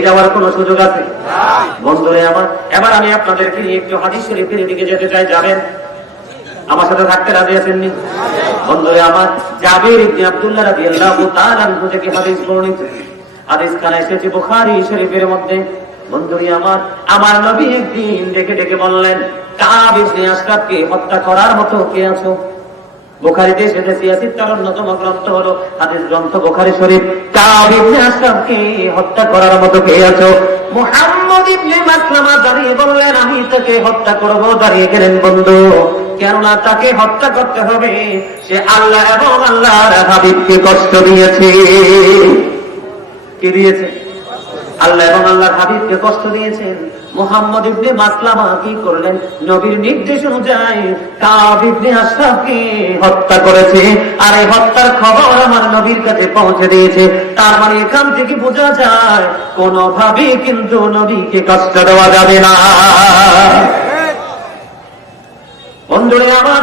যাওয়ার কোনো সুযোগ আছে? বন্ধুরে আমার এবার আমি আপনাদেরকে একটু হাদিস শরীফের দিকে যেতে চাই, যাবেন? আমার সাথে থাকতে রাজি আছেননি? বন্ধু আমার জাবির ইবনে আব্দুল্লাহ রাদিয়াল্লাহু তাআলা আনহু থেকে হাদিস বর্ণিত। হাদিস খানা এসেছে বুখারী শরীফের মধ্যে। বন্ধুরি, আমার আমার নবী একদিন ডেকে ডেকে বললেন, কাব ইবনে আশরাফকে হত্যা করার মতো কে আছো? বুখারীতে এসেছে সিয়াসির অন্যতম গ্রন্থ হলো হাদিস গ্রন্থ বুখারী শরীফ। কাব ইবনে আশরাফকে হত্যা করার মতো কে মুহাম্মদ ইবনে মাসলামা দাঁড়িয়ে বললেন আমি তাকে হত্যা করব দাঁড়িয়ে গেলেন বন্ধু। কেননা তাকে হত্যা করতে হবে, সে আল্লাহ এবং আল্লাহর হাবিবকে কষ্ট দিয়েছে। কি দিয়েছে? আল্লাহ এবং আল্লাহর হাবিবকে কষ্ট দিয়েছেন। মোহাম্মদ ইবনে মাসলামা কি করলেন? নবীর নির্দেশ অনুযায়ী কাব ইবনে আশরাফকে হত্যা করেছে আর এই হত্যার খবর আমার নবীর কাছে পৌঁছে দিয়েছে। তার মানে এখান থেকে বোঝা যায় কোনোভাবে কিন্তু নবীকে কষ্ট দেওয়া যাবে না। বন্ধুরে আমার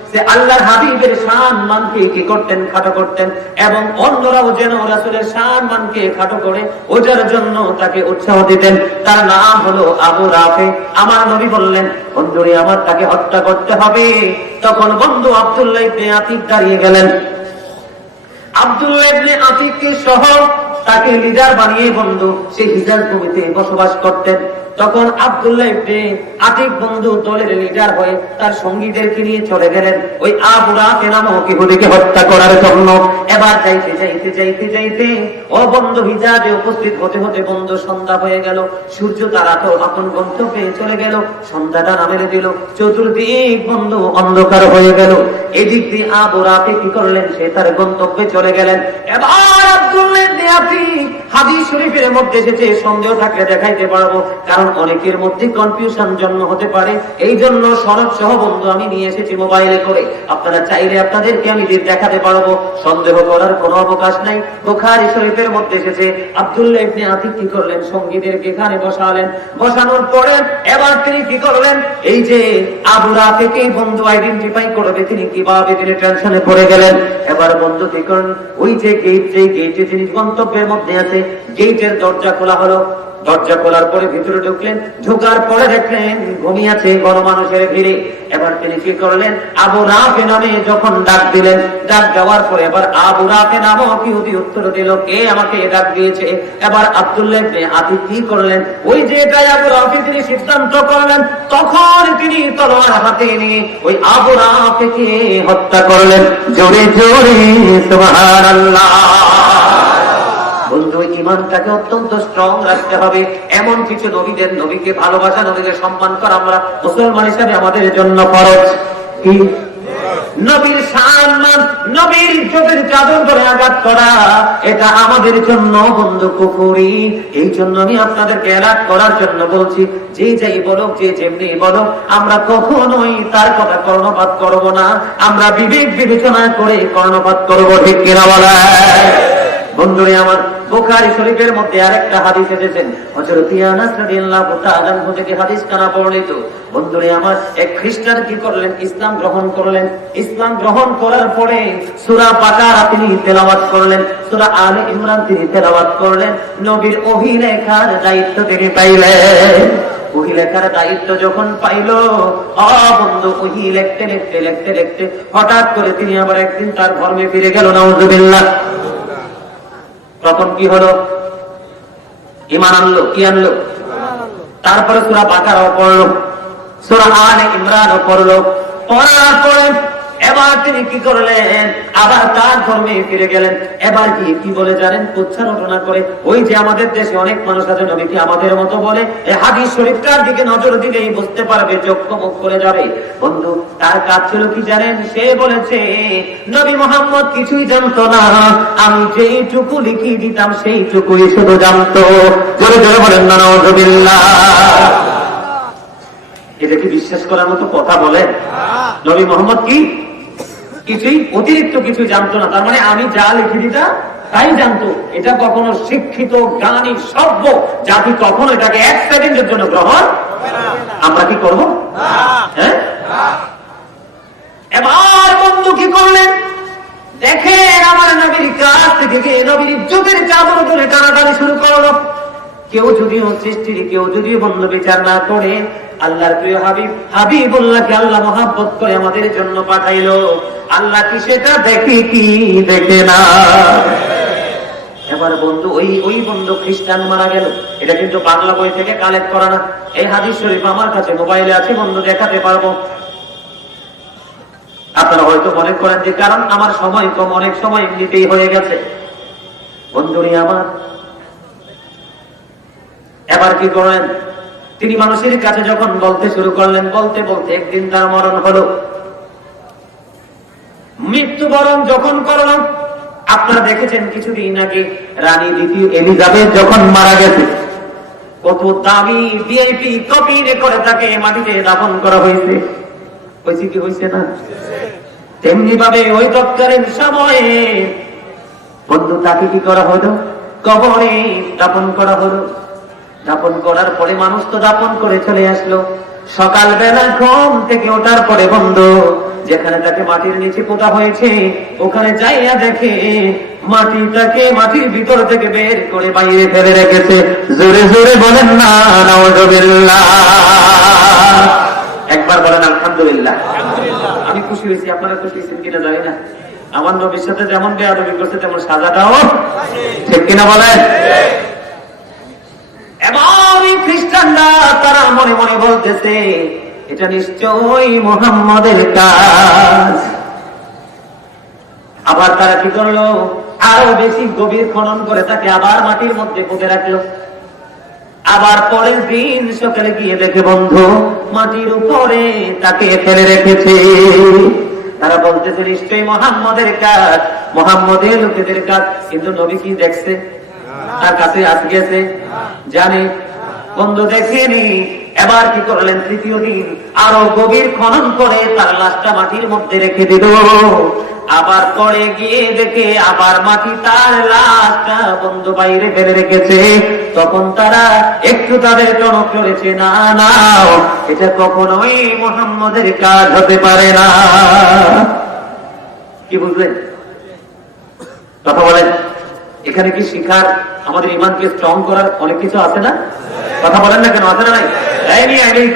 আল্লাহর হাবিবের মানকে কি করতেন, খাটো করতেন, এবং অন্যরাও যেন রাসূলের মানকে খাটো করে জন্য তাকে উৎসাহ দিতেন। তার নাম হলো আবু রাফে। আমার নবী বললেন আমার তাকে হত্যা করতে হবে। তখন বন্ধু আব্দুল্লাহ ইবনে আতিক দাঁড়িয়ে গেলেন। আব্দুল্লাহ ইবনে আতিককে সহ তাকে লিডার বানিয়ে বন্ধু সে হিজাজ ভূমিতে বসবাস করতেন। তখন আব্দুল্লাহ ইবনে আতিক বন্ধু দলের লিডার হয়ে তার সঙ্গীদেরকে নিয়ে চলে গেলেন। ওই আবু রাফে নামক ইহুদিকে হত্যা করার জন্য। এবার যাইতে যাইতে যাইতে যাইতে ও বন্ধু হিজাজে উপস্থিত হতে হতে বন্ধু, সন্ধ্যা হয়ে গেল। সূর্য তারা তো আপন গন্তব্যে চলে গেল। সন্ধ্যাটা নামেলে দিল। চতুর্দিক বন্ধু অন্ধকার হয়ে গেল। এদিক দিয়ে আবু রাফে কি করলেন? সে তার গন্তব্যে চলে গেলেন। এবার আব্দুল্লাহ হাদিস শরীফের মধ্যে এসেছে, সন্দেহ থাকলে দেখাইতে পারব। কারণ অনেকের মধ্যে কনফিউশন জন্ম হতে পারে। এই জন্য সনদ সহ বন্ধু আমি নিয়ে এসেছি মোবাইলে করে। আপনারা চাইলে আপনাদেরকে আমি দেখাতে পারব, সন্দেহ করার কোনো অবকাশ নাই। বুখারী শরীফের মধ্যে এসেছে, আব্দুল্লাহ ইবনে আতিক কি করলেন? সঙ্গীদেরকে এখানে বসালেন। বসানোর পরে এবার তিনি কি করলেন? এই যে আবু রাফেকে বন্ধু আইডেন্টিফাই করবে, তিনি কীভাবে তিনি টেনশনে পড়ে গেলেন। এবার বন্ধু কি করলেন? ওই যে গেট যে গেটে তিনি গন্তব্যের মধ্যে আছে গেটের দরজা খোলা হলো। দরজা খোলার পরে ভিতরে ঢুকলেন, ঢুকার পরে দেখলেন ঘুমিয়েছে বড় মানুষের ভিড়ে। এবার তিনি কি করলেন? আবু রাফে নামে যখন ডাক দিলেন, ডাক দেওয়ার পরে এবার আবু রাফে নামক ইহুদি উত্তর দিল কে আমাকে ডাক দিয়েছে। এবার আব্দুল্লাহ আতিক কি করলেন? ওই যে এটাই আবু রাফে তিনি সিদ্ধান্ত করলেন, তখন তিনি তলোয়ার হাতে নিয়ে ওই আবু রাফেকে হত্যা করলেন। জোরে জোরে, সুবহানাল্লাহ। ইমানটাকে অত্যন্ত স্ট্রং রাখতে হবে। এমন কিছু নবীদের, নবীকে ভালোবাসা সম্মান করা আমরা মুসলমান হিসাবে আমাদের জন্য খরচ এটা আমাদের জন্য বন্ধু কুকুরি। এই জন্য আমি আপনাদেরকে অ্যালার্ট করার জন্য বলছি, যে যাই যে যেমনি আমরা কখনোই তার কথা কর্ণপাত করব না। আমরা বিবেক বিবেচনা করে কর্ণপাত করব, ঠিক কিনা বন্ধুরে, আমার বুখারী শরীফের মধ্যে আরেকটা হাদিস এসেছেন নবীর দায়িত্ব তিনি পাইলেন। দায়িত্ব যখন পাইল অ বন্ধু ওহি লিখতে লিখতে লিখতে লিখতে হঠাৎ করে তিনি আবার একদিন তার ধর্মে ফিরে গেল, নাউজুবিল্লাহ। প্রথম কি হলো? ইমান আনলো, কি আনলো? তারপরে সুরা বাকারাও পড়ল, সুরা আনে ইমরানও পড়ল, পড়ার পরে এবার তিনি কি করলেন? আবার তার ধর্মে ফিরে গেলেন। এবার গিয়ে কি বলে জানেন? কুচ্ছা রটনা করে ওই যে আমাদের দেশে অনেক মানুষ আছে নবী কি আমাদের মতো বলে এই হাদিস শরীফটার দিকে নজর দিলেই বুঝতে পারবে চক্ষু মুখ করে যাবে। বন্ধু তার কাজ ছিল কি জানেন? সে বলেছে নবী মোহাম্মদ কিছুই জানতো না। আমি যেইটুকু লিখিয়ে দিতাম সেইটুকুই শুধু জানতো। জোরে জোরে বলেন না নজবিল্লাহ এটা কি বিশ্বাস করার মতো কথা বলেন নবী মোহাম্মদ কি কিছুই, অতিরিক্ত কিছু জানতো না। তার মানে আমি যা লিখে দিতাম, তাই জানতো। এটা কখনো শিক্ষিত, জ্ঞানী, সভ্য জাতি কখনো এটাকে এক সেকেন্ডের জন্য গ্রহণ আমরা কি করব? হ্যাঁ? এবার বন্ধু কি করলেন? দেখেন আমার নবীর কাছ থেকে, নবীর ইজ্জতের চাদর ধরে টানাটানি শুরু করল। কেউ যদিও সৃষ্টির, কেউ যদিও বন্ধ বিচার না করে আল্লাহর প্রিয় হাবিব, হাবিবুল্লাহকে আল্লাহ মহাব্বত করে আমাদের জন্য পাঠাইলো। আল্লাহ কি সেটা দেখে কি দেখে না? এবার বন্ধু, ওই ওই বন্ধু খ্রিস্টান মারা গেল। এটা কিন্তু বাংলা বই থেকে কালেক্ট করা না। এই হাদিস শরীফ আমার কাছে মোবাইলে আছে, বন্ধু, দেখাতে পারব। আপনারা হয়তো মনে করেন যে, কারণ আমার সময় কম, অনেক সময় এমনিতেই হয়ে গেছে। বন্ধুরি আমার, এবার কি করেন? তিনি মানুষের কাছে যখন বলতে শুরু করলেন, বলতে বলতে একদিন তার মরণ হলো। মৃত্যুবরণ যখন করলাম, আপনারা দেখেছেন কিছুদিন আগে রানী দ্বিতীয় এলিজাবেথ যখন মারা গেছে, কত দামি ভিআইপি কপি করে তাকে মাটিতে দাফন করা হয়েছে। হয়েছে কি হয়েছে না? তেমনি ভাবে ওই তৎকালীন সময়ে বন্ধু, তাকে কি করা হলো? কবরে দাপন করা হলো। দাপন করার পরে মানুষ তো দাপন করে চলে আসলো। সকালবেলা ঘুম থেকে ওঠার পরে বন্ধু যেখানে তাকে মাটির নিচে পোতা হয়েছে ওখানে যাইয়া দেখে মাটিটাকে মাটির ভিতর থেকে বের করে বাইরে ফেলে রেখেছে। জোরে জোরে বলেন না একবার বলেন আলহামদুলিল্লাহ। আমি খুশি হয়েছি আপনারা খুশি হয়েছেন কিনা জানি না। আমার নবীর সাথে যেমন বেয়াদবি করছে তেমন সাজাটাও ঠিক কিনা বলেন? এবং এই খ্রিস্টানরা তারা মনে মনে বলতেছে, এটা নিশ্চয়ই মোহাম্মদের কাজ। আবার তারা কি করল? আরও বেশি গভীর খনন করে তাকে আবার মাটির মধ্যে পুঁতে রাখল। আবার পরের দিন সকালে গিয়ে দেখে, বন্ধু, মাটির উপরে তাকে ফেলে রেখেছে। তারা বলতেছে, নিশ্চয়ই মোহাম্মদের কাজ, মোহাম্মদের লোকেদের কাজ। কিন্তু নবী কি দেখছে? তার কাছে আস গেছে। জানে, বন্ধু দেখেনি। এবার কি করলেন তৃতীয় দিন? আরও গভীর খনন করে তার লাশটা মাটির মধ্যে রেখে দিল। আবার পরে গিয়ে দেখে আবার মাটি তার লাশটা বন্ধু বাইরে ফেলে রেখেছে। তখন তারা একটু তাদের টনক চলেছে না না, এটা কখনোই মোহাম্মদের কাজ হতে পারে না। কি বুঝলেন? কথা বলেন। এখানে কি শিখার? আমাদের ইমানকে স্ট্রং করার অনেক কিছু আছে না? কথা বলেন না কেন? আছে না তালিকা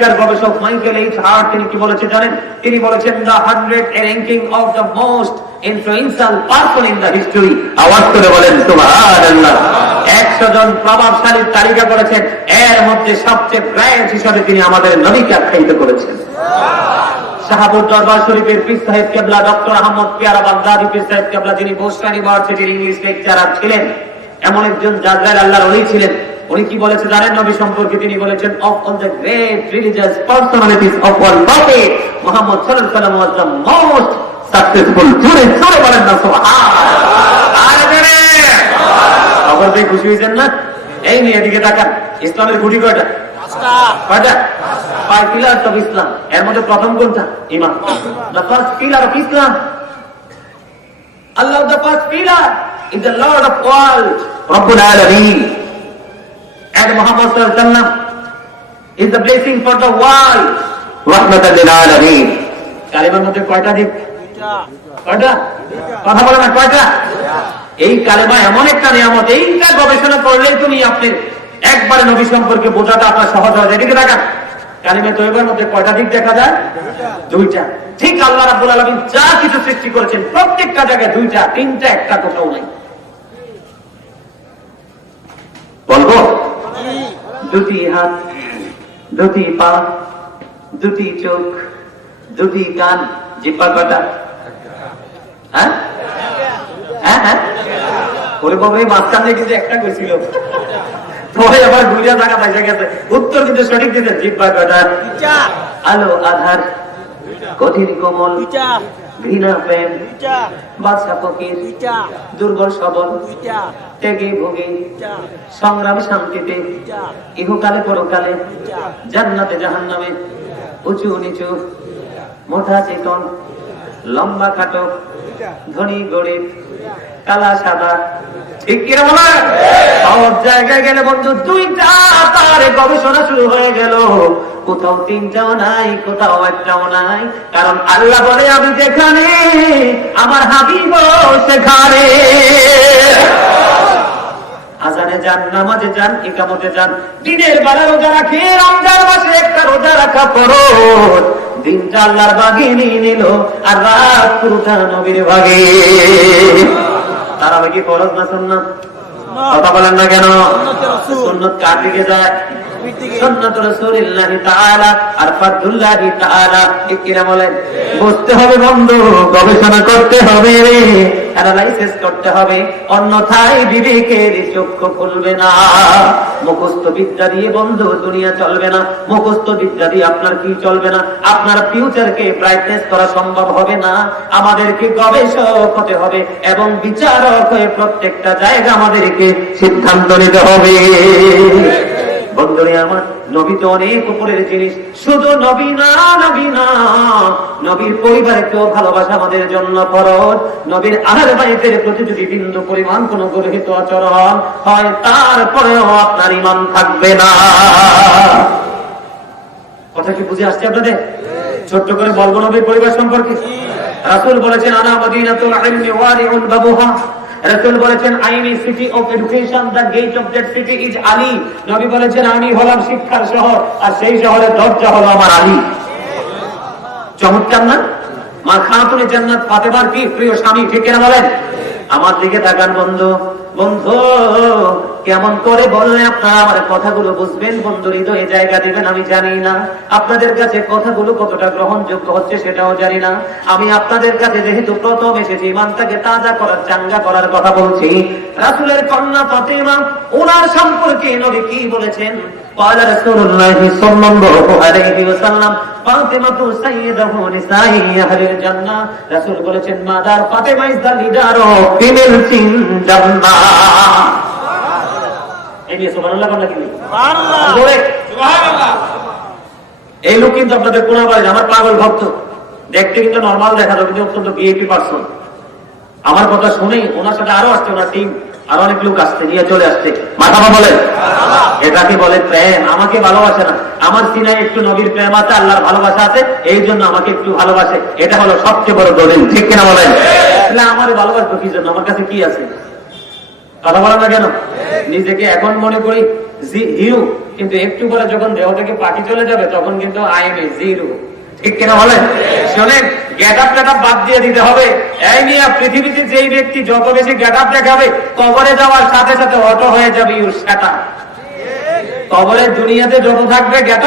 করেছেন। এর মধ্যে সবচেয়ে গ্র্যান্ড হিসাবে তিনি আমাদের নবীকে আখ্যায়িত করেছেন। শাহাবুর দরবার শরীফের পীর সাহেব কেবলা ডক্টর আহমদ বাগদাদি পীর সাহেব কেবলা, যিনি ইউনিভার্সিটির ইংলিশ লেকচারার ছিলেন, এমন একজন আল্লাহর ওলি ছিলেন। উনি কি বলেছে জানেন নবী সম্পর্কে? তিনি বলেছেন of the great religious personalities of Muhammad সাল্লাল্লাহু আলাইহি ওয়াসাল্লাম মোস্ট সাকসেসফুল জোরে জোরে বলেন না, সুবহানাল্লাহ। জোরে! খুশি না? এই নিয়ে এদিকে তাকান। ইসলামের খুঁটি কয়টা? কয়টা ফাইভ পিলার অফ ইসলাম। এর মধ্যে প্রথম কোনটা? ইমান the first pillar of Islam Allah the first pillar is the lord of world রব্বুল আলামিন। And Muhammad sallallahu alaihi wasallam is the blessing for the world রহমাতাল লিল আলামিন। কালিমার মধ্যে কয়টা দিক কয়টা? কথা বলে না কয়টা? এই কালেমা এমন একটা নিয়ামত এইটা গবেষণা করলেই তুমি আপনি একবারে নবী সম্পর্কে বোঝাটা আপনার সহজ হয় এদিকে দেখা কালিমে তো এবার মধ্যে কয়টা দিক দেখা যায়? দুইটা। ঠিক আল্লাহ রাবুল আলমিন যা কিছু সৃষ্টি করেছেন, প্রত্যেকটা জায়গায় দুইটা, তিনটা, একটা কোথাও নাই। বলব? দুটি হাত, দুটি পা, দুটি চোখ, দুটি কান জিপা কটা হ্যাঁ? হ্যাঁ হ্যাঁ। ওরে বাবা এই মাঝখানে কিন্তু একটা গেছিল আবার টাকা পয়সা গেছে। উত্তর কিন্তু সঠিক দিতে জিব্বা কটা আলো আধার কঠিন কোমল ঘৃণা প্রেম বাচ্চা ফকির দুর্বল সবল ত্যাগে ভোগে সংগ্রাম শান্তিতে ইহকালে পরকালে জান্নাতে জাহান্নামে উঁচু নিচু মোটা চেতন লম্বা খাটো ধনী, গরিব, কালা, সাদা। ঠিক বলে? সব জায়গায় গেলে বন্ধু, দুইটা তার গবেষণা শুরু হয়ে গেল। কোথাও তিনটাও নাই, কোথাও একটাও নাই। কারণ আল্লাহ বলে, আমি যেখানে, আমার হাবিব সেখানে। আজানে যান, নামাজে যান, ইকামতে যান। দিনের বেলা রোজা রাখে, রমজান মাসে একটা রোজা রাখা পড়ো দিনটা আল্লাহর ভাগে নিয়ে নিল আর রাত পুরোটা নবীর ভাগে তারা কি ফরজ না শুননা কথা বলেন না কেন? সুন্নতে কার দিকে যায়? বুঝতে হবে গবেষণা করতে হবে। অ্যানালাইসিস করতে হবে। অন্যথায় বিবেকের খুলবে না। মুখস্থ বিদ্যা দিয়ে বন্ধু, দুনিয়া চলবে না। মুখস্থ বিদ্যা দিয়ে আপনার কি চলবে না? আপনার ফিউচারকে ব্রাইটনেস করা সম্ভব হবে না। আমাদেরকে গবেষক হতে হবে এবং বিচারক হয়ে প্রত্যেকটা জায়গা আমাদেরকে সিদ্ধান্ত নিতে হবে। বন্ধুরে আমার, নবী তো অনেক উপরের জিনিস। শুধু নবী না নবী না। নবীর পরিবারকেও ভালোবাসা আমাদের জন্য ফরজ। নবীর আহার বাড়িতে প্রতি যদি বিন্দু পরিমাণ কোন গরহিত আচরণ হয়, তারপরেও আপনার ইমান থাকবে না। কথা কি বুঝে আসছে আপনাদের? ছোট্ট করে বলব নবীর পরিবার সম্পর্কে? রাসূল বলেছেন আনা মদিনাতুল ইলমি ওয়ারিউল বাবুহা। রাসূল বলেছেন আইনি city of education the gate of that city is Ali নবী বলেছেন, আমি হলাম শিক্ষার শহর, আর সেই শহরের দরজা হলো আমার আলী। চমৎকার না? মা খাতুনে জান্নাত ফাতেমার কি প্রিয় স্বামী, ঠিক কিনা বলেন? আমার দিকে তাকান বন্ধু। বন্ধু, কেমন করে বললে আপনারা আমার কথাগুলো বুঝবেন? বন্ধুর হৃদয়ে জায়গা দিবেন, আমি জানি না। আপনাদের কাছে কথাগুলো কতটা গ্রহণযোগ্য হচ্ছে সেটাও জানি না। আমি আপনাদের কাছে যেহেতু প্রথম এসেছি, ইমানটাকে তাজা করার, চাঙ্গা করার কথা বলছি। রাসুলের কন্যা ফাতেমা, ওনার সম্পর্কে নবী কি বলেছেন? قال رسول الله صلى الله عليه وسلم فاطمة سيده نساء أهل الجنة রাসূল বলেছেন mother Fatima is the leader of females in জান্নাহ এই নিয়ে সুবহানাল্লাহ বললা কি আল্লাহ বলে এই লোক কিন্তু আপনাদের কোন বাড়ি আমার পাগল ভক্ত দেখতে কিন্তু নর্মাল দেখা যাবে কিন্তু অত্যন্ত বিএপি পার্সন আমার কথা শুনেই ওনার সাথে আরো আসছে ওনার টিম আর অনেক লোক আসছে, নিয়ে চলে আসছে। মাথা বলে এটাকে বলে প্রেম? আমাকে ভালোবাসে না। আমার সিনায় একটু নবীর প্রেম আছে, আল্লাহর ভালোবাসা আছে, এই জন্য আমাকে একটু ভালোবাসে। এটা হলো সবচেয়ে বড় দলিল। ঠিক কিনা বলেন? তাহলে আমার ভালোবাসবো কি জন্য? আমার কাছে কি আছে? কথা বলেন না কেন? নিজেকে এখন মনে করি হিরো। কিন্তু একটু পরে যখন দেহ থেকে পাখি চলে যাবে, তখন কিন্তু আই এম এ জিরো। ঠিক কিনা বলেন? শোনেন গেট আপ বাদ দিয়ে দিতে হবে। এই নিয়ে পৃথিবীতে যেই ব্যক্তি যত বেশি গেট আপ দেখাবে, কবরে যাওয়ার সাথে সাথে অটো হয়ে যাবে ইউর কবরের দুনিয়াতে যত থাকবে গেট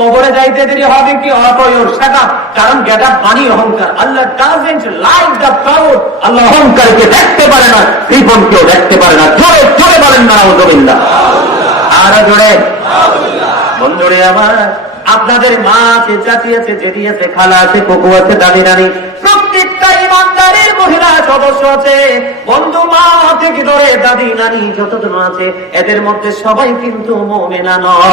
কবরে যাইতে দেরি হবে কি অটো ইউর সেটা কারণ গেট আপ মানি অহংকার। Allah doesn't the proud Allah অহংকারকে দেখতে পারে না কৃপণকেও দেখতে পারে না। জোরে জোরে বলেন না গোবিন্দা আরও জোরে। বন্ধুরে আমার আপনাদের মা আছে চাচি আছে জেরি আছে খালা আছে, কুকু আছে দাদি নানি, প্রত্যেকটা ইমানদারের মহিলা সদস্য আছে। বন্ধু মা থেকে ধরে দাদি নানি যতজন আছে, এদের মধ্যে সবাই কিন্তু মোমেনা নয়।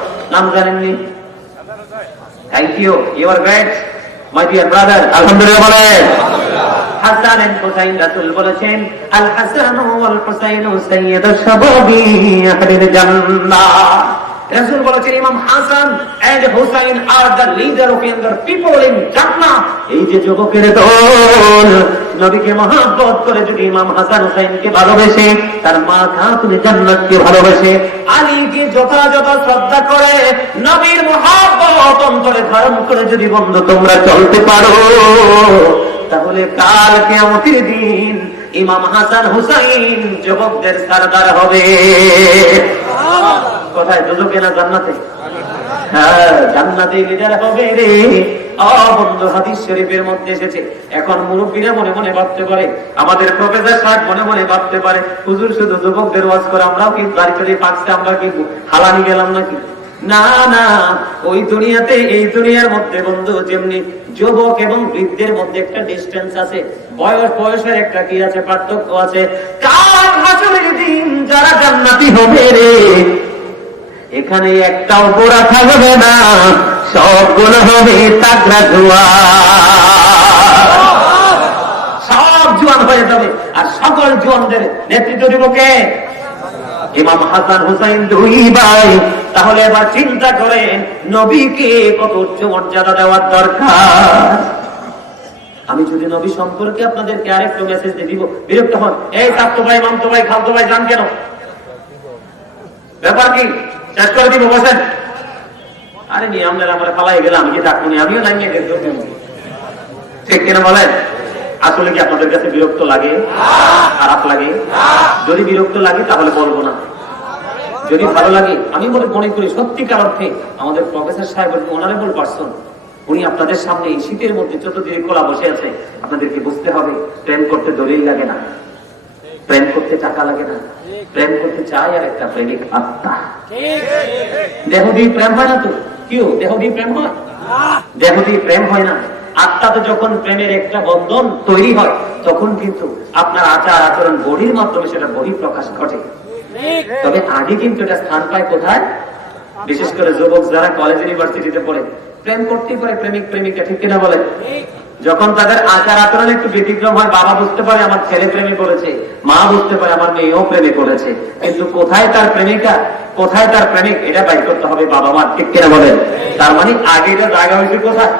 নাম জানেননি? Thank you your great my dear brother আলহামদুলিল্লাহ বলেন। হাসান এন্ড হুসাইন রাসূল বলেছেন আল হাসান ওয়াল রাসূল বলেছেন, ইমাম Hasan and Hussain are the leader of younger people in জান্নাহ এই যে যুবকের দল, নবীকে মহব্বত করে যদি ইমাম হাসান হুসাইনকে ভালোবেসে, তার মা খাতুন জান্নাতকে ভালোবেসে আলীকে যথাযথ শ্রদ্ধা করে, নবীর মহব্বত অন্তরে ধারণ করে যদি বন্ধু তোমরা চলতে পারো, তাহলে কাল কেমতির দিন ইমাম হাসান হুসাইন যুবকদের সারদার হবে। কোথায় দুজকে না জান্নাতে? হ্যাঁ হালানি গেলাম নাকি? না না, ওই দুনিয়াতে, এই দুনিয়ার মধ্যে, বন্ধু, যেমনি যুবক এবং বৃদ্ধের মধ্যে একটা ডিস্টেন্স আছে, বয়স, বয়সের একটা কি আছে, পার্থক্য আছে। যারা জান্নাতি হবে রে এখানে একটাও গোড়া থাকবে না সবগুলো হবে তাগড়া ধোয়া। সব জোয়ান হয়ে যাবে, আর সকল জোয়ানদের নেতৃত্ব দিব কে? ইমাম হাসান হুসাইন দুই ভাই। তাহলে এবার চিন্তা করেন, নবীকে কত উচ্চ মর্যাদা দেওয়ার দরকার। আমি যদি নবী সম্পর্কে আপনাদেরকে আরেকটু মেসেজ দিয়ে দিব, বিরক্ত হন। এই কাপ্তো ভাই মামতো ভাই, খালতো ভাই যান কেন? ব্যাপার কি? শেষ করে দিব, বসেন। আরে নি আমরা পালাই গেলাম কি ডাকুনি আমিও নিয়ে গেছি ঠিক কিনা বলেন? আসলে কি আপনাদের কাছে বিরক্ত লাগে? খারাপ লাগে? যদি বিরক্ত লাগে, তাহলে বলব না। যদি ভালো লাগে, আমি মনে মনে করি, সত্যিকার অর্থে আমাদের প্রফেসর সাহেব অনারেবল পার্সন উনি আপনাদের সামনে এই শীতের মধ্যে চতুর্দিকে কোলা বসে আছে, আপনাদেরকে বুঝতে হবে, প্রেম করতে দলিল লাগে না। প্রেম করতে টাকা লাগে না। প্রেম করতে চায় আর একটা প্রেমিক আত্মা। দেহ দিয়ে প্রেম হয় না তো? কেউ দেহ দিয়ে প্রেম হয়? দেহ দিয়ে প্রেম হয় না। আত্মাতে যখন প্রেমের একটা বন্ধন তৈরি হয়, তখন কিন্তু আপনার আচার আচরণ বডির মাধ্যমে সেটা বহি প্রকাশ ঘটে। তবে আগে কিন্তু এটা স্থান পায় কোথায়? বিশেষ করে যুবক যারা কলেজ ইউনিভার্সিটিতে পড়ে, প্রেম করতেই পারে প্রেমিক প্রেমিকা ঠিক কিনা বলে যখন তাদের আচার আচরণ একটু ব্যতিক্রম হয়, বাবা বুঝতে পারে আমার ছেলে প্রেমে করেছে মা বুঝতে পারে আমার মেয়েও প্রেমে করেছে কিন্তু কোথায় তার প্রেমিকা? কোথায় তার প্রেমিক? এটা বাইর করতে হবে বাবা মা ঠিক কিনা বলেন? তার মানে আগে এটা জায়গা হয়েছে কোথায়?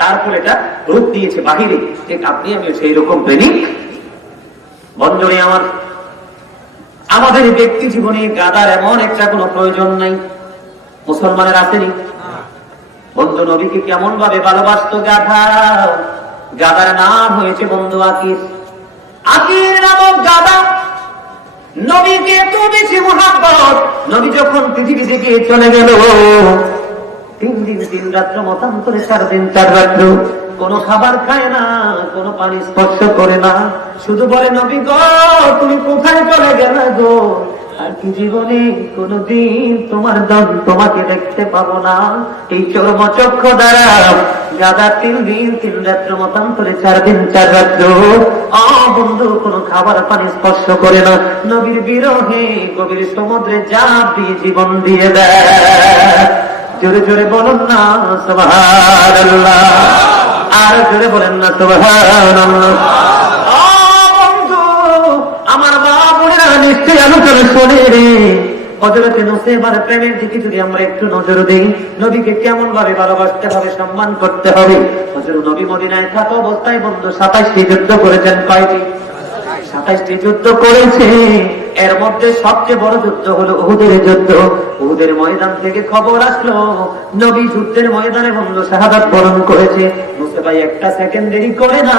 তারপর এটা রূপ দিয়েছে বাহিরে। ঠিক আপনি আমি সেই রকম প্রেমিক। বন্ধনে আমার, আমাদের ব্যক্তি জীবনে গাদার এমন একটা কোনো প্রয়োজন নাই। মুসলমানের আসেনি। বন্ধু নবীকে কেমন ভাবে ভালোবাসতো গাধা? গাদার নাম হয়েছে বন্ধু আকির আকির নামক গাদা নবীকে এত বেশি মহাব্বত। নবী যখন পৃথিবী থেকে চলে গেল, তিন দিন, তিন রাত্র মতান্তরে চার দিন চার রাত্র কোনো খাবার খায় না, কোনো পানি স্পর্শ করে না। শুধু বলে, নবী গো, তুমি কোথায় চলে গেলে গো? আর কি জীবনে, কোনদিন তোমার দম তোমাকে দেখতে পাবো না। এই দ্বারা গাদা তিন দিন, তিন রাত্র মতান্তরে, চার দিন, চার রাত্র। বন্ধু খাবার পানি স্পর্শ করে না। নবীর বিরহে, গভীর সমুদ্রে দিয়ে জীবন দিয়ে দেয়। জোরে জোরে বলুন না, সুবহানাল্লাহ। আর জোরে বলেন না, সুবহানাল্লাহ। আলোচনা শোনে রে। হজরতে নসেবার প্রেমের দিকে যদি আমরা একটু নজর দিই, নবীকে কেমন ভাবে ভালোবাসতে হবে, সম্মান করতে হবে? হজর নবী মদিনায় থাকা অবস্থায় বন্ধু সাতাশটি যুদ্ধ করেছেন কয়টি? সাতাশটি যুদ্ধ করেছে। এর মধ্যে সবচেয়ে বড় যুদ্ধ হলো উহুদের যুদ্ধ। উহুদের ময়দান থেকে খবর আসলো, নবী যুদ্ধের ময়দানে বন্ধ শাহাদাত বরণ করেছে। একটা সেকেন্ড দেরি করে না।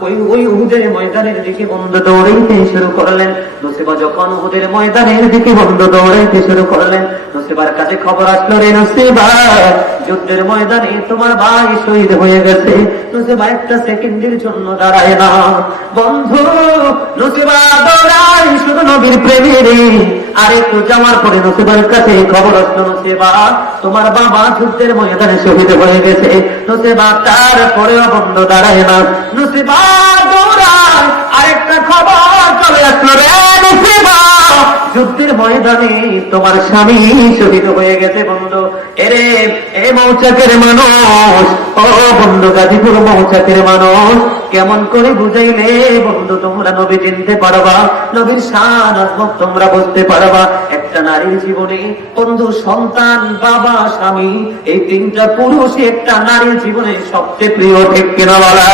ওই ওই উহুদের ময়দানের দিকে বন্ধ দৌড়াইতে শুরু করলেন। যুদ্ধের ময়দানে তোমার ভাই শহীদ হয়ে গেছে। নসিবা একটা সেকেন্ডের জন্য দাঁড়ায় না। বন্ধু, নসিবা শুধু নবীর প্রেমের আর একটু জামার পরে নসিবার কাছে খবর আসলো নসিবা তোমার বাবা যুদ্ধের ময়দানে শহীদ হয়ে গেছে। নসিবা তারপরেও বন্ধ দাঁড়ায় না। নসিবা দৌড়ায়, আরেকটা খবর চলে আসলো রে নসিবা যুদ্ধের ময়দানে তোমার স্বামী শহীদ হয়ে গেছে, বন্ধু। এরে, এ মৌচাকের মানুষ, ও বন্ধু গাজীপুর মৌচাকের মানুষ, কেমন করে বুঝাইলে, বন্ধু, তোমরা নবী চিনতে পারবা, নবীর শান তোমরা বুঝতে পারবা। একটা একটা নারীর জীবনে বন্ধু, সন্তান, বাবা, স্বামী, এই তিনটা পুরুষ, একটা নারীর জীবনে সবচেয়ে প্রিয়, ঠিক কিনা বলা?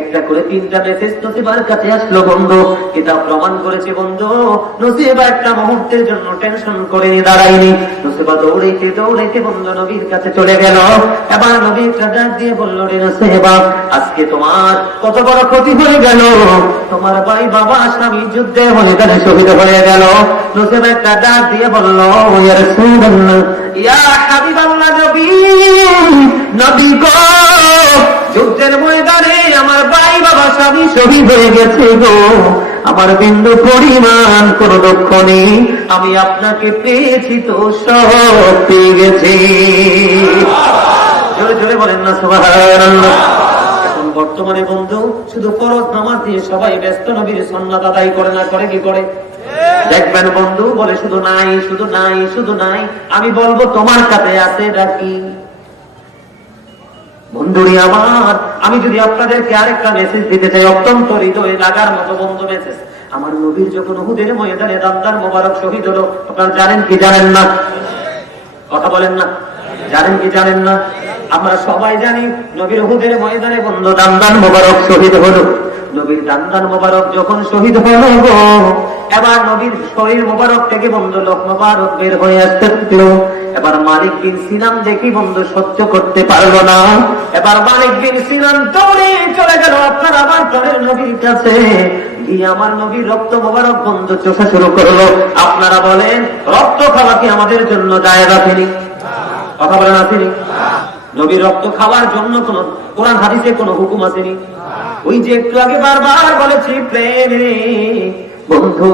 একটা করে তিনটা মেসেজ নসিবার কাছে আসলো বন্ধু। এটা প্রমাণ করেছে বন্ধু, নসিবা একটা মুহূর্তের জন্য টেনশন করে দাঁড়ায়নি। নসিবা দৌড়াইতে দৌড়াইতে বন্ধু নবীর কাছে চলে গেল। এবার নবীর ডাক দিয়ে বলল, রে নসিবা, আজকে তোমার কত বড় ক্ষতি হয়ে গেল। তোমার ভাই বাবা স্বামী যুদ্ধে গেলে শহীদ হয়ে গেল। নসিবা একটা ডাক দিয়ে বলল, ইয়া রাসূলুল্লাহ, ইয়া হাবিবাল্লাহ নবী নবী গো যুদ্ধের ময়দানে আমার ভাই বাবা স্বামী শহীদ হয়ে গেছে গো। আমার বিন্দু পরিমাণ কোন দুঃখ নেই। আমি আপনাকে পেয়েছি তো সব পেয়ে গেছি। বর্তমানে বন্ধু, শুধু ফরজ নামাজ দিয়ে সবাই ব্যস্ত নবীর সন্ন্যাত আদায় করে না, করে কি করে? দেখবেন বন্ধু, বলে শুধু নাই শুধু নাই শুধু নাই। আমি বলব, তোমার কাছে আছে ডাকি বন্ধুরি আমার, আমি যদি আপনাদেরকে আরেকটা মেসেজ দিতে চাই, অত্যন্ত হৃদয়ে লাগার মতো বন্ধু মেসেজ আমার নবীর যখন হুদের ময়দানে দান্দার মোবারক শহীদ হলো, আপনারা জানেন কি জানেন না? কথা বলেন না। জানেন কি জানেন না? আমরা সবাই জানি নবীর হুদের ময়দানে বন্ধু দান্দান মোবারক শহীদ হলো। নবীর দান্দান মোবারক যখন শহীদ হলো এবার নবীর শরীর মোবারক থেকে বন্ধু লোক মোবারক বের হয়ে আসতে থাকল। এবার মালিক বিন সিনাম দেখি বন্ধু সহ্য করতে পারল না। এবার মালিক বিন সিনাম দৌড়ে চলে গেল আপনার আমার ঘরের নবীর কাছে। আমার নবীর রক্ত মোবারক বন্ধ চোষা শুরু করল। আপনারা বলেন, রক্ত খাওয়া কি আমাদের জন্য দায় রাখেনি কথা বলেন আসেনি নবীর রক্ত খাওয়ার জন্য কোন কোরআন হাদিসে কোন হুকুম আসেনি। ওই যে একটু আগে বারবার বলেছি, প্রেম বন্ধু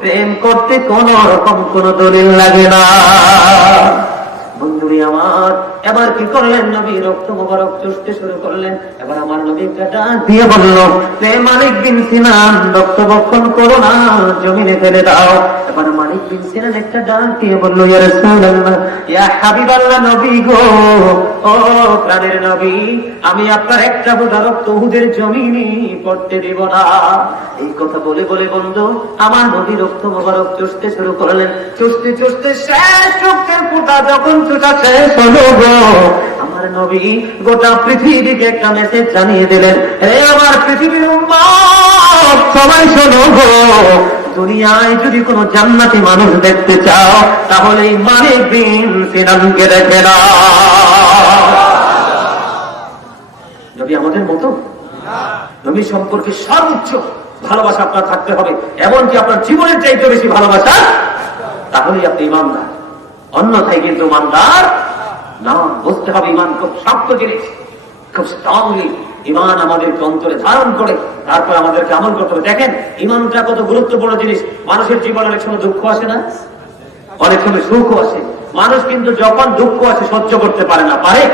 প্রেম করতে কোন রকম কোন দলিল লাগে না। বন্ধুরি আমার এবার কি করলেন নবী? রক্ত মোবারক চুষতে শুরু করলেন। এবার আমার নবী ডাক দিয়ে বলল প্রেম মালিক বিন সিনান, রক্ত বক্ষণ করো না, জমিনে ফেলে দাও। এবার মালিক বিন সিনান একটা ডাক দিয়ে বলল, ইয়া রাসূলুল্লাহ, ইয়া হাবিবাল্লাহ নবী গো, ও প্রাণের নবী, আমি আপনার একটা ফোঁটা রক্ত উহুদের জমিনে পড়তে দেব না। এই কথা বলে বলে বন্ধু, আমার নবী রক্ত মোবারক চুষতে শুরু করলেন। চুষতে চুষতে শেষ রক্তের ফোঁটা যখন চুষা শেষ হলো আমার নবী গোটা পৃথিবীকে একটা মেসেজ জানিয়ে দিলেন রে আমার পৃথিবীর সবাই শোনো গো, দুনিয়ায় যদি কোনো জান্নাতি মানুষ দেখতে চাও, তাহলে বিন সিনানকে দেখে না আমাদের মতো? নবী সম্পর্কে সর্বোচ্চ ভালোবাসা আপনার থাকতে হবে, এমনকি আপনার জীবনের চাইতে বেশি ভালোবাসা, তাহলেই আপনি ইমানদার। অন্যথায় কিন্তু ইমানদার না, বুঝতে হবে ইমান খুব শক্ত জিনিস। খুব স্ট্রংলি ইমান আমাদেরকে অন্তরে ধারণ করে, তারপর আমাদেরকে আমল করতে হবে। দেখেন, ইমানটা কত গুরুত্বপূর্ণ জিনিস। মানুষের জীবনে অনেক সময় দুঃখ আসে না? অনেক সময় সুখও আসে। মানুষ কিন্তু যখন দুঃখ আসে, সহ্য করতে পারে না, পারে।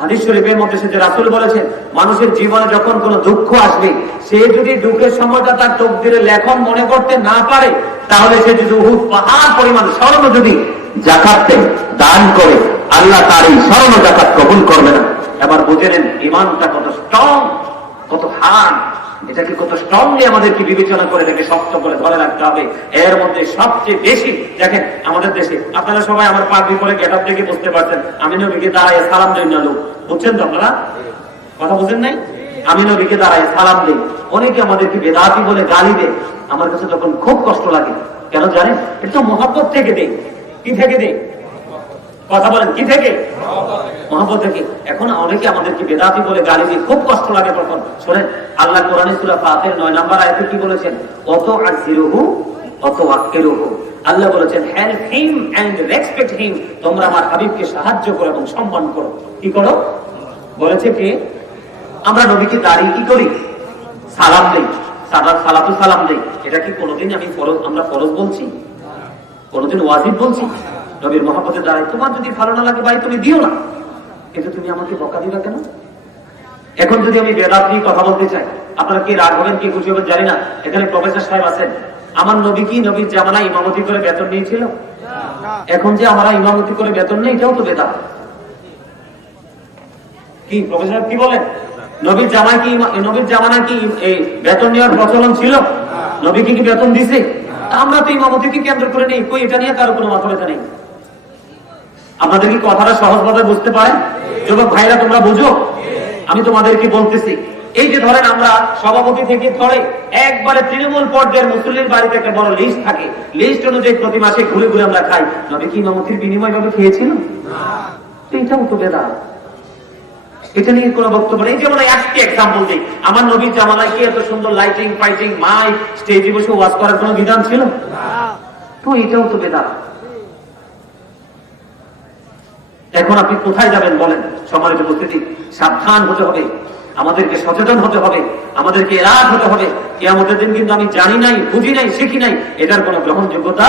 হাদিস শরীফের মধ্যে সে যে রাসুল বলেছেন, মানুষের জীবনে যখন কোনো দুঃখ আসবে, সে যদি দুঃখের সময়টা তার তকদিরে লেখন মনে করতে না পারে, তাহলে সে যদি পাহাড় পরিমাণ স্মরণ যদি জাকাতে দান করে আল্লাহ তার এই স্মরণ জাকাত কবুল করবে না এবার বুঝে নেন ইমানটা কত স্ট্রং কত হার্ড এটাকে কত স্ট্রংলি আমাদেরকে বিবেচনা করে এটাকে শক্ত করে ধরে রাখতে হবে। এর মধ্যে সবচেয়ে বেশি, দেখেন, আমাদের দেশে, আপনারা সবাই আমার পাগড়ি করে গেট আপ দেখে বুঝতে পারছেন, আমি নবীকে দাঁড়ায় সালাম দিই না, লোক। বুঝছেন তো আপনারা? কথা বুঝেন নাই? আমি নবীকে দাঁড়ায় সালাম দিই। অনেকে আমাদেরকে বেদাতি বলে গালি দেয়। আমার কাছে তখন খুব কষ্ট লাগে। কেন জানেন? এটা তো থেকে দেয় কি থেকে দেয় কথা বলেন, কি থেকে? মহাব্বত থেকে। এখন অনেকে আমাদেরকে বেদাতি বলে, গালি দিয়ে খুব কষ্ট লাগে তখন। শোনেন, আল্লাহ কোরআন ফাতের নয় নাম্বার আয়তে কি বলেছেন? অত আজিরুহু অত আক্কেরুহু আল্লাহ বলেছেন help him and respect him, তোমরা আমার হাবিবকে সাহায্য করো এবং সম্মান করো। কি করো? বলেছে কি? আমরা নবীকে দাঁড়িয়ে কি করি? সালাম দেই। সাদা সালাতু সালাম দেই। এটা কি কোনোদিন আমি ফরজ, আমরা ফরজ বলছি? কোনোদিন ওয়াজিব বলছি? নবীর মহাপথে দাঁড়ায় তোমার যদি ভালো না লাগে, ভাই, তুমি দিও না। কিন্তু তুমি আমাকে বকা দিবা কেন? এখন যদি আমি বেদাত নিয়ে কথা বলতে চাই, আপনারা কি রাগ হবেন, কি খুশি হবেন জানি না। এখানে প্রফেসর সাহেব আছেন। আমার নবী কি নবীর জামানা ইমামতি করে বেতন নিয়েছিল? এখন যে আমরা ইমামতি করে বেতন নেই, এটাও তো বেদাত। কি প্রফেসর কি বলেন? নবীর জামায় কি নবীর জামানা কি বেতন নেওয়ার প্রচলন ছিল? নবী কি কি বেতন দিছে? আমরা তো ইমামতিকে কেন্দ্র করে নেই। কই, এটা নিয়ে কারও কোনো মাথা ব্যথা নেই। আপনাদের কি কথাটা সহজভাবে বুঝতে পারেন? যুবক ভাইরা তোমরা বুঝো? আমি তোমাদেরকে বলতেছি এই যে ধরেন আমরা সভাপতি থেকে ধরে একবারে তৃণমূল পর্যায়ের মুসল্লির বাড়িতে একটা বড় লিস্ট থাকে। লিস্ট অনুযায়ী প্রতি মাসে ঘুরে ঘুরে আমরা খাই। নবী কি ইমামতির বিনিময় ভাবে খেয়েছিল? এটাও তো বেদা এটা নিয়ে কোনো বক্তব্য নেই। যেমন একটি এক্সাম্পল দিই। আমার নবীর জামানায় কি এত সুন্দর লাইটিং ফাইটিং মাইক স্টেজে বসে ওয়াজ করার কোনো বিধান ছিল? তো এটাও তো বেদা এখন আপনি কোথায় যাবেন বলেন? সম্মানিত উপস্থিতি, সাবধান হতে হবে। আমাদেরকে সচেতন হতে হবে, আমাদেরকে এরাত হতে হবে। কেয়ামতের দিন কিন্তু আমি জানি নাই, বুঝি নাই, শিখি নাই, এটার কোনো গ্রহণযোগ্যতা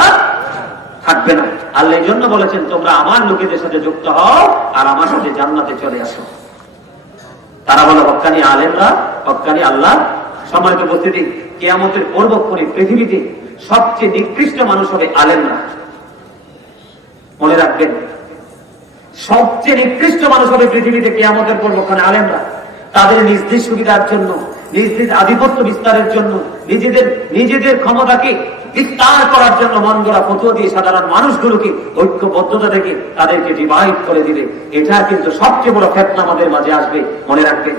থাকবে না। আল্লাহ জন্য বলেছেন, তোমরা আমার লোকেদের সাথে যুক্ত হও আর আমার সাথে জান্নাতে চলে আসো। তারা বলো হকানি আলেমরা হকানি আল্লাহ। সম্মানিত উপস্থিতি, কেয়ামতের পূর্বক্ষণে পৃথিবীতে সবচেয়ে নিকৃষ্ট মানুষ হবে আলেমরা। মনে রাখবেন সবচেয়ে নিকৃষ্ট মানুষ হবে পৃথিবীতে কেয়ামতের পূর্বক্ষণে আলেমরা। তাদের নিজ নিজ সুবিধার জন্য, নিজ নিজ আধিপত্য বিস্তারের জন্য, নিজেদের নিজেদের ক্ষমতাকে বিস্তার করার জন্য মন গড়া ফতুয়া দিয়ে সাধারণ মানুষগুলোকে ঐক্যবদ্ধতা থেকে তাদেরকে ডিভাইড করে দিবে। এটা কিন্তু সবচেয়ে বড় ফেতনা আমাদের মাঝে আসবে, মনে রাখবেন।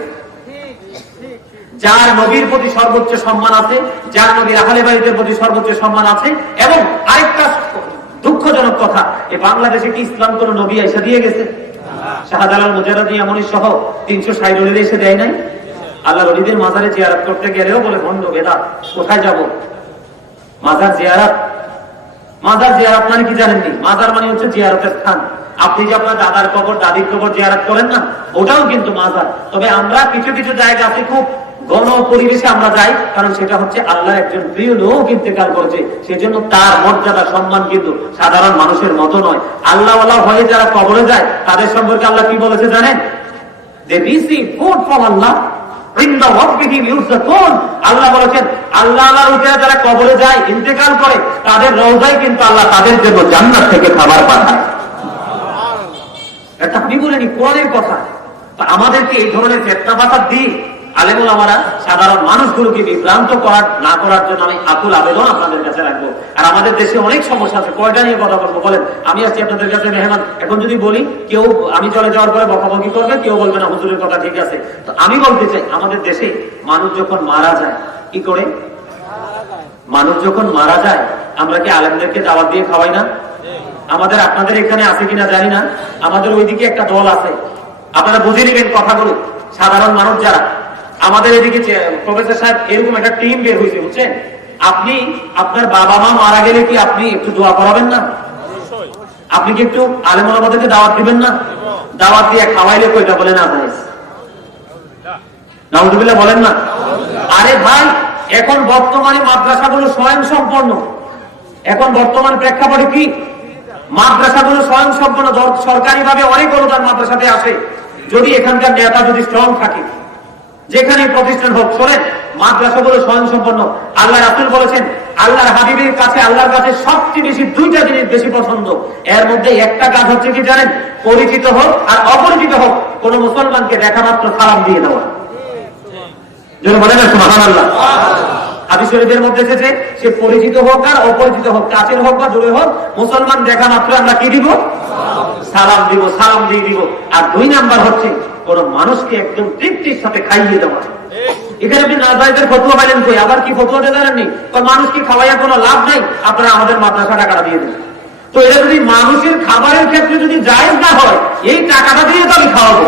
যার নবীর প্রতি সর্বোচ্চ সম্মান আছে, যার নবীর আহলে বাড়িদের প্রতি সর্বোচ্চ সম্মান আছে, এবং আরেকটা দুঃখজনক কথা এই বাংলাদেশে কি ইসলাম কোন নবী এসে দিয়ে গেছে? শাহজালাল মুজারাদি এমনই সহ তিনশো ষাট অলিতে এসে দেয় নাই? আল্লাহ রলিদের মাজারে জিয়ারত করতে গেলেও বলে ভণ্ড বেদা, কোথায় যাব? মাজার জিয়ারত। মাজার জিয়ারত মানে কি জানেননি মাজার মানে হচ্ছে জিয়ারতের স্থান। আপনি যে আপনার দাদার কবর, দাদির কবর জিয়ারত করেন না, ওটাও কিন্তু মাজার। তবে আমরা কিছু কিছু জায়গা আছে খুব গণ পরিবেশে আমরা যাই, কারণ সেটা হচ্ছে আল্লাহ একজন প্রিয় লোক ইন্তেকাল করেছে। সেজন্য তার মর্যাদা, সম্মান কিন্তু সাধারণ মানুষের মতো নয়। আল্লাহ হয়ে যারা কবরে যায়, তাদের সম্পর্কে আল্লাহ কি বলেছে জানেন? আল্লাহ আল্লাহ আল্লাহ আল্লাহ আল্লাহ আমাদেরকে এই ধরনের চেতনা বাতার দিই আলেমুল আমারা সাধারণ মানুষগুলোকে বিভ্রান্ত করার, না করার জন্য আমি আকুল আবেদন আপনাদের কাছে রাখব। আর আমাদের দেশে অনেক সমস্যা আছে, কয়টা নিয়ে কথা বলব বলেন? আমি আছি আপনাদের কাছে মেহমান। এখন যদি বলি, কেউ আমি চলে যাওয়ার পরে বকাবকি করবে, কেউ বলবে না, হুজুরের কথা ঠিক আছে। তো আমি বলতে চাই, আমাদের দেশে মানুষ যখন মারা যায়, কি করে? মানুষ যখন মারা যায়, আমরা কি আলেমদেরকে দাওয়াত দিয়ে খাওয়াই না? আমাদের আপনাদের এখানে আছে কিনা জানি না। আমাদের ওইদিকে একটা দল আছে। আপনারা বুঝে নেবেন কথাগুলো। সাধারণ মানুষ যারা আমাদের এদিকে প্রফেসর সাহেব, এরকম একটা টিম বের হয়েছে, বুঝছেন? আপনি, আপনার বাবা মা মারা গেলে কি আপনি একটু দোয়া করাবেন না? আপনি কি একটু আলেমন আমাদেরকে দাওয়াত দিবেন না? দাওয়াত দিয়ে খাওয়াইলে কইটা বলে না ভাই বলেন না? আরে ভাই, এখন বর্তমানে মাদ্রাসাগুলো স্বয়ং সম্পন্ন এখন বর্তমান প্রেক্ষাপটে কি? মাদ্রাসাগুলো স্বয়ং সম্পন্ন সরকারি ভাবে অনেক অনুদান মাদ্রাসাতে আসে যদি এখানকার নেতা যদি স্ট্রং থাকে। যেখানে প্রতিষ্ঠান হোক, শোনেন মাদ্রাসাগুলো স্বয়ং সম্পন্ন আল্লাহ রাসুল বলেছেন, আল্লাহর হাবিবের কাছে, আল্লাহর কাছে সবচেয়ে বেশি দুইটা জিনিস বেশি পছন্দ। এর মধ্যে একটা কাজ হচ্ছে কি জানেন? পরিচিত হোক আর অপরিচিত হোক, কোন মুসলমানকে দেখা মাত্র সালাম দিয়ে দেওয়া মুসলমান দেখা মাত্র আমরা কি দিব? সালাম দিব, সালাম দিয়ে দিব। আর দুই নাম্বার হচ্ছে কোন মানুষকে একদম তৃপ্তির সাথে খাইয়ে দেওয়া। এখানে আপনি নাজাইদের ফতুয়া পাইলেন কই? আবার কি ফতুয়া দিয়ে জানেননি মানুষকে খাওয়াইয়া কোনো লাভ নাই? আপনারা আমাদের মাদ্রাসা টাকাটা দিয়ে দেন। তো এটা যদি মানুষের খাবারের ক্ষেত্রে যদি জায়েজ না হয়, এই টাকাটা দিয়ে তো আমি খাওয়াবো।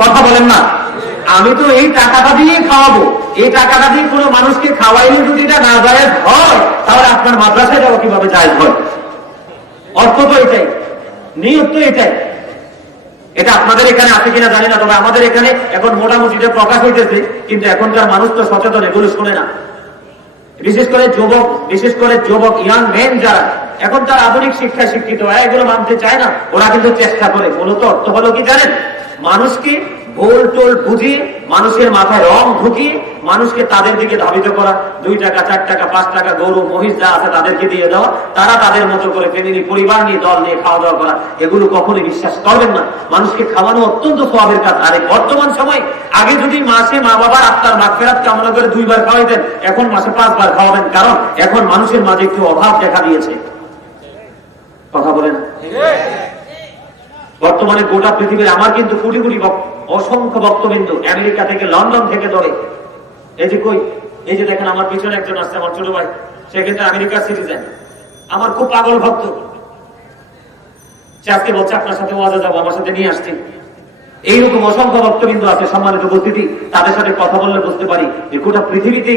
কথা বলেন না। আমি তো এই টাকাটা দিয়ে খাওয়াবো। এই টাকাটা দিয়ে কোনো মানুষকে খাওয়াইলে যদি এটা না জায়েজ হয়, তাহলে আপনার মাদ্রাসায় যাওয়া কীভাবে জায়েজ হয়? অর্থ তো এটাই। নিয়ত তো এটাই। এটা আপনাদের এখানে আছে কিনা জানি না, তবে আমাদের এখানে এখন মোটামুটি এটা প্রকাশ হইতেছে, কিন্তু এখনকার মানুষ তো সচেতন, এগুলো শোনে না। বিশেষ করে যুবক, বিশেষ করে যুবক ইয়াং মেন যারা এখন তার আধুনিক শিক্ষায় শিক্ষিত, এগুলো মানতে চায় না, ওরা কিন্তু চেষ্টা করে। মূলত অর্থ হলো কি জানেন? মানুষকে ভোল টোল বুঝিয়ে মানুষের মাথায় রং ঢুকিয়ে মানুষকে তাদের দিকে ধাবিত করা, দুই টাকা, চার টাকা, পাঁচ টাকা, গরু, মহিষ যা আছে তাদেরকে দিয়ে দেওয়া, তারা তাদের মতো করে ফ্যামিলি, পরিবার নিয়ে দল নিয়ে খাওয়া দাওয়া করা, এগুলো কখনোই বিশ্বাস করবেন না। মানুষকে খাওয়ানো অত্যন্ত স্বভাবের কাজ। আরে বর্তমান সময়, আগে যদি মাসে মা বাবার আত্মার মাগফেরাত কামনা করে দুইবার খাওয়াইতেন, এখন মাসে পাঁচবার খাওয়াবেন। কারণ এখন মানুষের মাঝে একটু অভাব দেখা দিয়েছে। কথা বলেন? বর্তমানে গোটা পৃথিবীর আমার কিন্তু কোটি কোটি বক- অসংখ্য ভক্তবিন্দু আমেরিকা থেকে লন্ডন থেকে ধরে এই যে কই? এই যে দেখেন আমার পিছনে একজন আসছে আমার ছোট ভাই। সে কিন্তু আমেরিকার সিটিজেন আমার খুব পাগল ভক্ত। সে আজকে বলছে, আপনার সাথে ওয়াজে যাব, আমার সাথে নিয়ে আসছি। এইরকম অসংখ্য ভক্তবিন্দু আছে, সম্মানিত উপস্থিতি। তাদের সাথে কথা বললে বুঝতে পারি যে গোটা পৃথিবীতে